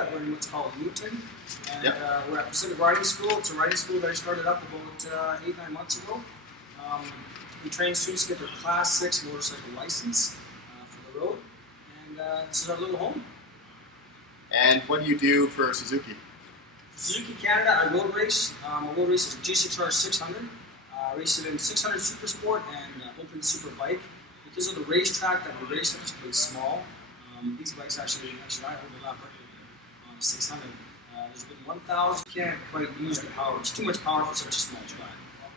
Canada. We're in what's called Newton, and Yep. we're at Pacific Riding School. It's a riding school that I started up about 8-9 months ago. We train students to get their Class 6 motorcycle license for the road, and this is our little home. And what do you do for Suzuki? Suzuki Canada, I road race. My road race is a G6R 600. I race it in 600 Super Sport and Open Super Bike. Because of the racetrack that we race at is really small, these bikes actually I hold a lot better on a 600. There's been 1,000. Can't quite use the power. It's too much power for such a small track.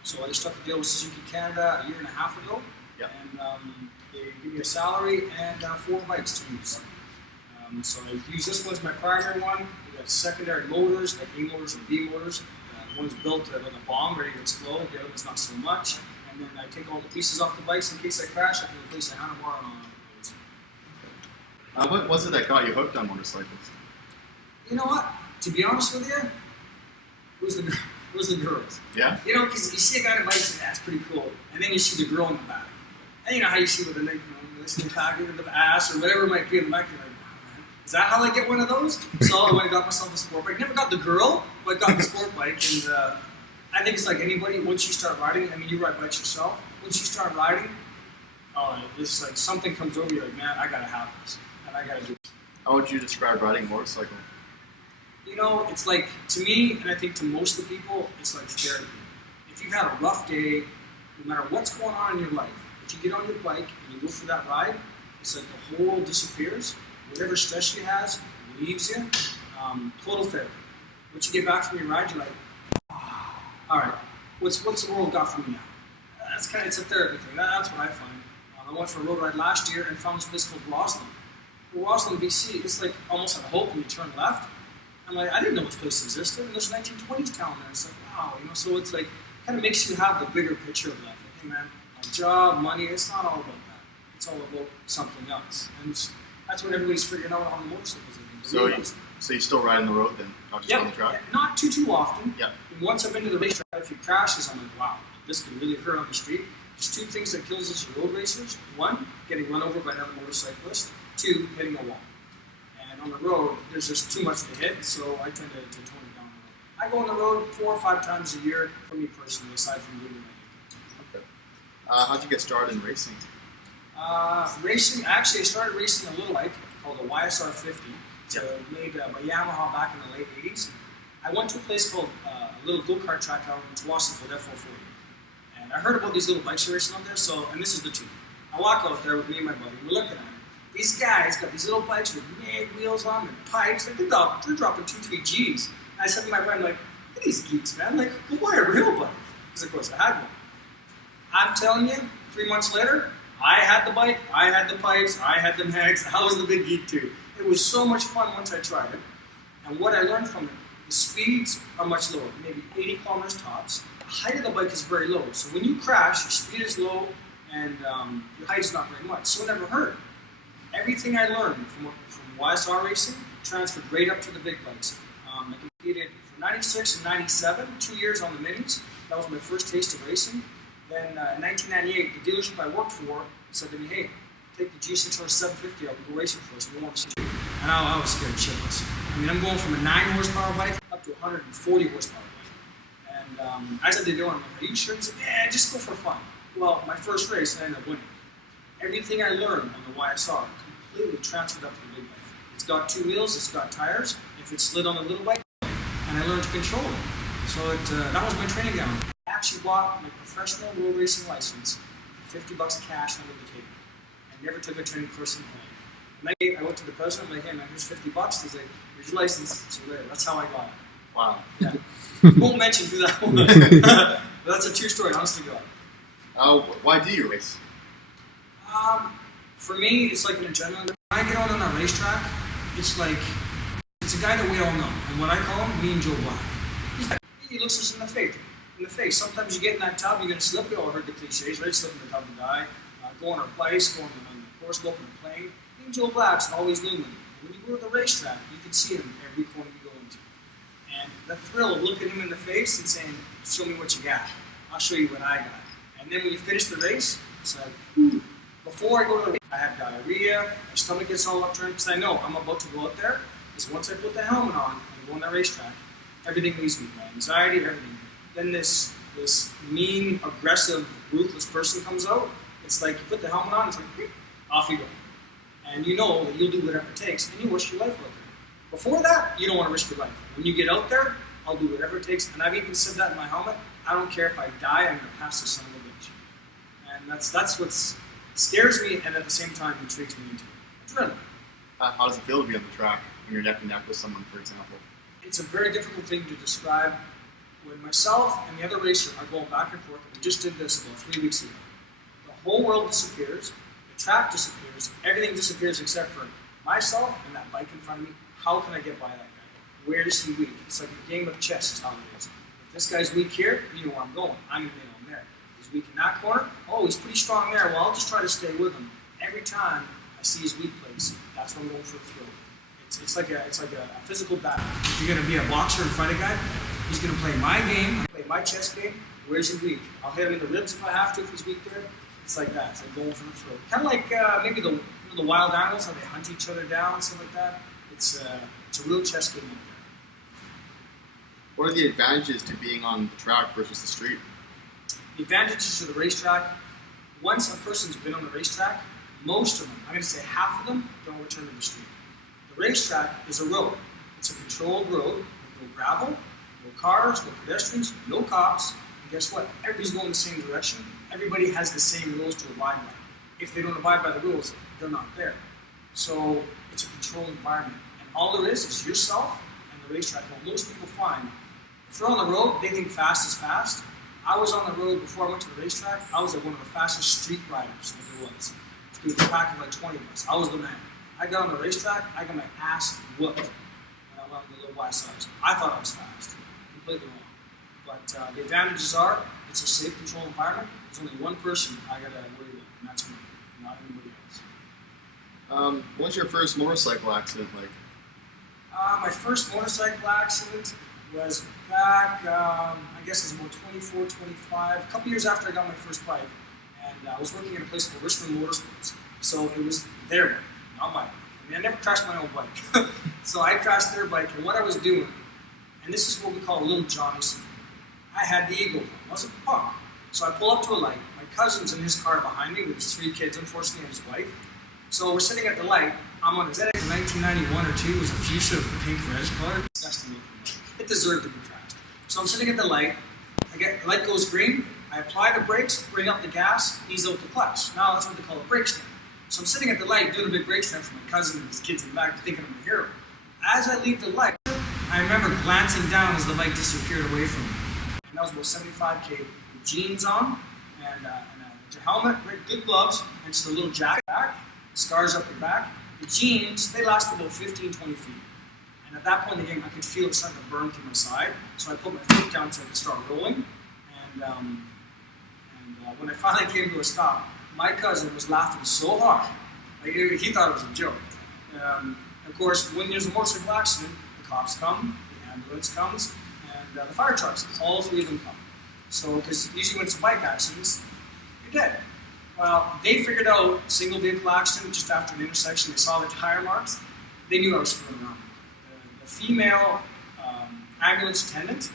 So I just struck a deal with Suzuki Canada a year and a half ago, Yep. and they give me a salary and 4 bikes to use. So I use this one as my primary one. We got secondary motors, like A motors and B motors. One's built like a bomb, ready to explode. The other one's not so much. And then I take all the pieces off the bikes in case I crash. I can replace a handlebar and all. What was it that got you hooked on motorcycles? You know what? To be honest with you, it was the girls. Yeah? You know, because you see a guy on a bike and that's pretty cool. And then you see the girl in the back. And you know how you see with the listening packet in the ass or whatever it might be in the back, you're like, wow, man, is that how I get one of those? So I went and got myself a sport bike. Never got the girl, but got the sport bike. And I think it's like anybody, once you start riding, I mean, you ride bikes yourself. Once you start riding, it's like something comes over you like, man, I gotta have this. And I gotta do it. How would you describe riding a motorcycle? You know, it's like, to me, and I think to most of the people, it's like therapy. If you've had a rough day, no matter what's going on in your life, if you get on your bike and you go for that ride, it's like the whole world disappears. Whatever stress you have leaves you. Total therapy. Once you get back from your ride, you're like, all right, what's the world got for me now? It's a therapy thing. That's what I find. I went for a road ride last year and found this place called Roslyn. Well, Roslyn, BC, it's like almost at Hope when you turn left. I'm like, I didn't know this place existed, and there's a 1920s town there. It's like, wow, you know. So it's like kind of makes you have the bigger picture of life. Like, hey, man, my job, money, it's not all about that. It's all about something else, and that's what everybody's figuring out on the motorcycles. So you still ride on the road then, not just on the track? Yeah, not too often. Yeah. And once I'm into the racetrack, if you crashes, I'm like, wow, this could really hurt on the street. There's 2 things that kills us as road racers. 1, getting run over by another motorcyclist. 2, hitting a wall. And on the road, there's just too much to hit, so I tend to tone it down. I go on the road 4 or 5 times a year for me personally, aside from doing it. Okay. How'd you get started in racing? Racing, actually, I started racing a little bike called a YSR 50. It's made by Yamaha back in the late 80s. I went to a place called a little go-kart track out in Tawasin called F440. And I heard about these little bikes racing out there, and this is the 2. I walk out there with me and my buddy, we're looking at it. These guys got these little bikes with mag wheels on and pipes, like they're dropping 2-3 G's. I said to my friend, like, look at these geeks, man, like, go buy a real bike. Because of course I had one. I'm telling you, 3 months later, I had the bike, I had the pipes, I had the mags, I was the big geek too. It was so much fun once I tried it. And what I learned from it, the speeds are much lower, maybe 80 kilometers tops. The height of the bike is very low. So when you crash, your speed is low and your height is not very much. So it never hurt. Everything I learned from YSR racing transferred right up to the big bikes. I competed for 96 and 97, 2 years on the minis. That was my first taste of racing. Then in 1998, the dealership I worked for said to me, hey, take the G6R 750 out and go racing for us. We want to see you. And I was scared shitless. I mean, I'm going from a 9 horsepower bike up to a 140 horsepower bike. And I said to the dealer, I'm like, are you sure? He said, yeah, just go for fun. Well, my first race, I ended up winning. Everything I learned on the YSR completely transferred up to the big bike. It's got 2 wheels, it's got tires. If it slid on the little bike, and I learned to control it. So that was my training ground. I actually bought my professional road racing license for $50 cash under the table. I never took a training course in hand. And I went to the president, I'm like, hey man, here's $50. He's like, here's your license. So there, that's how I got it. Wow. Yeah. Won't mention who that was. But that's a true story, honestly, God. Why do you race? For me, it's like an adrenaline. When I get out on that racetrack, it's like, it's a guy that we all know. And what I call him, me and Joe Black. He looks us in the face. Sometimes you get in that tub, you're going to slip. We all heard the cliches, right? Slip in the tub and die. Go on our bikes, go on the course, go up in the plane. Me and Joe Black's always looming. When you go to the racetrack, you can see him every corner you go into. And the thrill of looking him in the face and saying, show me what you got. I'll show you what I got. And then when you finish the race, it's like, before I go to the race, I have diarrhea, my stomach gets all upturned, because I know I'm about to go out there is once I put the helmet on and go on that racetrack, everything leaves me. My anxiety, everything. Then this mean, aggressive, ruthless person comes out. It's like you put the helmet on, it's like, beep, off you go. And you know that you'll do whatever it takes, and you risk your life out there. Before that, you don't want to risk your life. When you get out there, I'll do whatever it takes. And I've even said that in my helmet. I don't care if I die, I'm going to pass this son of a bitch. And that's what scares me and at the same time intrigues me into it. Adrenaline. How does it feel to be on the track when you're neck and neck with someone, for example? It's a very difficult thing to describe. When myself and the other racer are going back and forth, we just did this about 3 weeks ago. The whole world disappears, the track disappears, everything disappears except for myself and that bike in front of me. How can I get by that guy? Where is he weak? It's like a game of chess is how it is. If this guy's weak here, you know where I'm going. I'm going to nail him there. He's weak in that corner. Oh, he's pretty strong there. Well, I'll just try to stay with him. Every time I see his weak place, that's when I'm going for the throw. It's like a physical battle. If you're going to be a boxer and fight a guy, he's going to play my game, play my chess game. Where's he weak? I'll hit him in the ribs if I have to, if he's weak there. It's like that. It's like going for the throat. Kind of like maybe the wild animals, how they hunt each other down, stuff like that. It's a real chess game out there. What are the advantages to being on the track versus the street? The advantages to the racetrack, once a person's been on the racetrack, most of them, I'm going to say half of them, don't return to the street. The racetrack is a road. It's a controlled road with no gravel, no cars, no pedestrians, no cops. And guess what? Everybody's going the same direction. Everybody has the same rules to abide by. If they don't abide by the rules, they're not there. So it's a controlled environment. And all there is yourself and the racetrack. What most people find, if they're on the road, they think fast is fast. I was on the road before I went to the racetrack. I was like one of the fastest street riders that there was. Through the pack of like 20 of us. I was the man. I got on the racetrack, I got my ass whooped when I went on the little YSRs. I thought I was fast. Completely wrong. But the advantages are, it's a safe, controlled environment. There's only one person I got to worry about, and that's me, not anybody else. What was your first motorcycle accident like? My first motorcycle accident was back, I guess it was about 24, 25, a couple years after I got my first bike. And I was working in a place called Richmond Motorsports. So it was their bike, not my bike. I mean, I never crashed my own bike. So I crashed their bike, and what I was doing, and this is what we call a little Johnny syndrome. I had the ego. I wasn't a punk. So I pull up to a light. My cousin's in his car behind me with his 3 kids, unfortunately, and his wife. So we're sitting at the light. I'm on a ZX 1991 or 2. It was a fuchsia pink red color. Disgusting looking. It deserved to be crashed. So I'm sitting at the light. The light goes green. I apply the brakes, bring up the gas, ease out the clutch. Now that's what they call a brake stand. So I'm sitting at the light doing a big brake stand for my cousin and his kids in the back, thinking I'm a hero. As I leave the light, I remember glancing down as the bike disappeared away from me. And that was about 75K with jeans on and a helmet, good gloves, and just a little jacket back, scars up your back. The jeans, they last about 15, 20 feet. And at that point in the game, I could feel it starting to burn through my side. So I put my foot down so I could start rolling. And when I finally came to a stop, my cousin was laughing so hard. Like, he thought it was a joke. Of course, when there's a motorcycle accident, the cops come, the ambulance comes, and the fire trucks. All 3 of them come. So, because usually when it's a bike accident, you're dead. Well, they figured out single vehicle accident just after an intersection. They saw the tire marks. They knew I was screwing around. The female ambulance attendant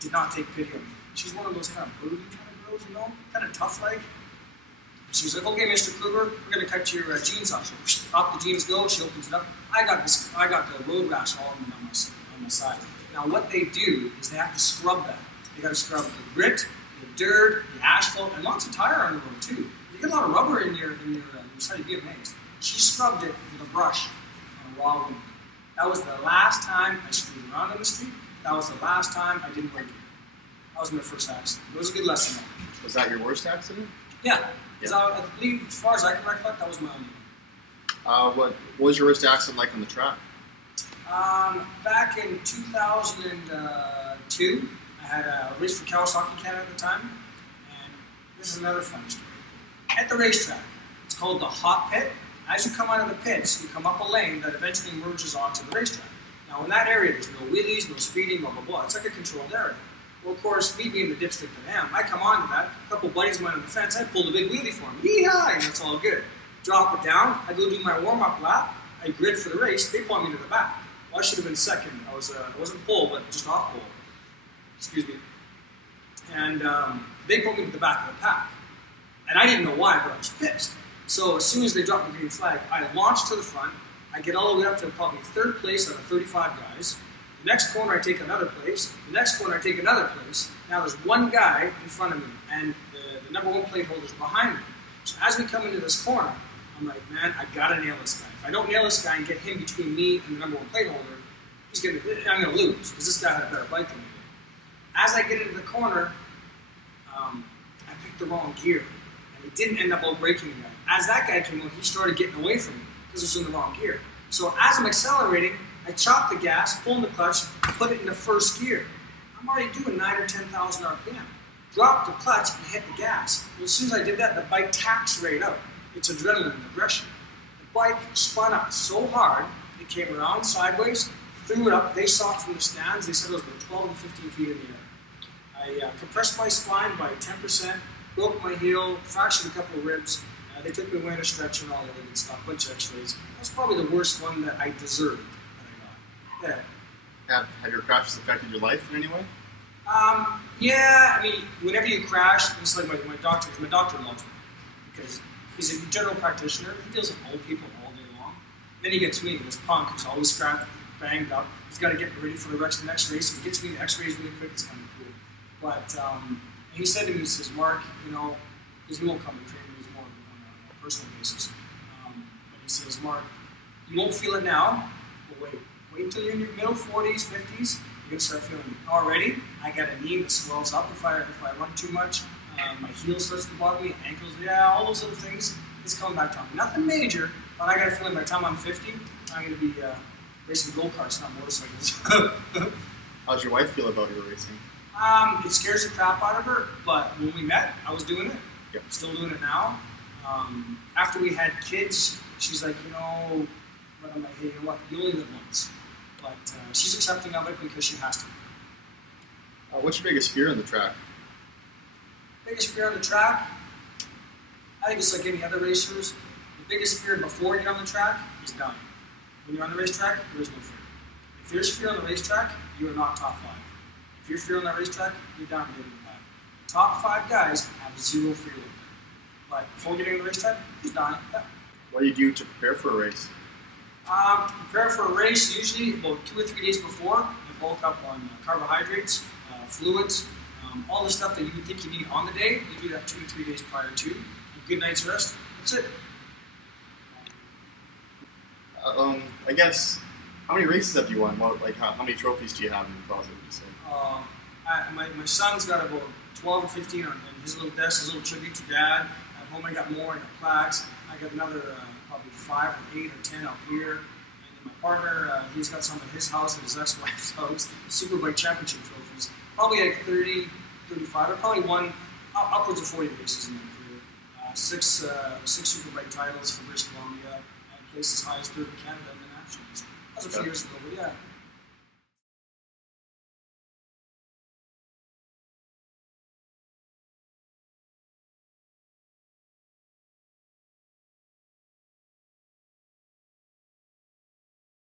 did not take pity on me. She's one of those kind of broody kind of girls, you know, kind of tough like. She's like, okay, Mr. Kruger, we're going to cut your jeans off. So off the jeans go, she opens it up. I got the road rash all on my side. Now what they do is they have to scrub that. They got to scrub the grit, the dirt, the asphalt, and lots of tire on the road too. You get a lot of rubber in your side, you'd be amazed. She scrubbed it with a brush on a raw window. That was the last time I screwed around on the street. That was the last time I didn't wear gear. That was my first accident. It was a good lesson. Was that your worst accident? Yeah. Because I believe, as far as I can recollect, that was my only one. What was your worst accident like on the track? Back in 2002, I had a race for Kawasaki Canada at the time, and this is another funny story. At the racetrack, it's called the hot pit. As you come out of the pits, you come up a lane that eventually merges onto the racetrack. Now in that area, there's no wheelies, no speeding, blah, blah, blah. It's like a controlled area. Well, of course, me being the dipstick that I am, I come onto that, a couple buddies went on the fence, I pulled a big wheelie for him. Yee-haw! And it's all good. Drop it down, I go do my warm-up lap, I grid for the race, they pull me to the back. Well, I should have been second. I wasn't pole, but just off pole. Excuse me. And they put me to the back of the pack. And I didn't know why, but I was pissed. So as soon as they dropped the green flag, I launched to the front. I get all the way up to probably third place out of 35 guys. The next corner, I take another place. The next corner, I take another place. Now there's one guy in front of me, and the number one plate holder's behind me. So as we come into this corner, I'm like, man, I gotta nail this guy. If I don't nail this guy and get him between me and the number one plate holder, I'm gonna lose, because this guy had a better bike than me. As I get into the corner, I picked the wrong gear, and it didn't end up out-braking the guy. As that guy came out, he started getting away from me, because it was in the wrong gear. So as I'm accelerating, I chop the gas, pull in the clutch, put it in the first gear. I'm already doing 9,000 or 10,000 RPM. Drop the clutch and hit the gas. Well, as soon as I did that, the bike tacks right out. It's adrenaline and aggression. The bike spun up so hard, it came around sideways, threw it up. They saw it from the stands. They said it was about 12 to 15 feet in the air. I compressed my spine by 10%, broke my heel, fractured a couple of ribs. They took me away in a stretcher and all the other good stuff, bunch of x-rays. That's probably the worst one that I deserved that I got. Yeah. Have your crashes affected your life in any way? Yeah, I mean, whenever you crash, it's like my doctor loves me, because he's a general practitioner. He deals with old people all day long. Then he gets me, this punk who's always scratched, banged up. He's got to get ready for the next race. He gets me the x-rays really quick. It's kind of cool. But he said to me, he says, Mark, because he won't come to train me, he's more on a personal basis. But he says, Mark, you won't feel it now, but wait until you're in your middle 40s, 50s, you're going to start feeling it. Already, I got a knee that swells up if I run too much. My heel starts to bother me, ankles, all those little things. It's coming back to me. Nothing major, but I got a feeling by the time I'm 50, I'm going to be racing go-karts, not motorcycles. How's your wife feel about your racing? It scares the crap out of her, but when we met, I was doing it. Yep. Still doing it now. After we had kids, she's like, but I'm like, hey, you know what? You only live once. But she's accepting of it because she has to. What's your biggest fear on the track? Biggest fear on the track? I think it's like any other racers. The biggest fear before you get on the track is dying. When you're on the racetrack, there is no fear. If there's fear on the racetrack, you are not top 5. If you're fear on that racetrack, you're down to getting the 5. Top 5 guys have zero fear with them. But before getting on the racetrack, he's dying. Yeah. What do you do to prepare for a race? To prepare for a race, usually about 2 or 3 days before, I bulk up on carbohydrates, fluids, all the stuff that you would think you need on the day. You do that 2 to 3 days prior to. A good night's rest. That's it. I guess, how many races have you won? How many trophies do you have in the closet, would you say? My son's got about 12 or 15 on his little desk, his little tribute to dad. At home I got more, I got plaques. I got another probably 5 or 8 or 10 up here. And then my partner, he's got some at his house and his ex-wife's house. Superbike championship trophies. Probably like 30, 35. I probably won upwards of 40 races in my career. 6 Superbike titles for British Columbia. I placed as high as 3rd in Canada in the Nationals. That was a few years ago, but yeah.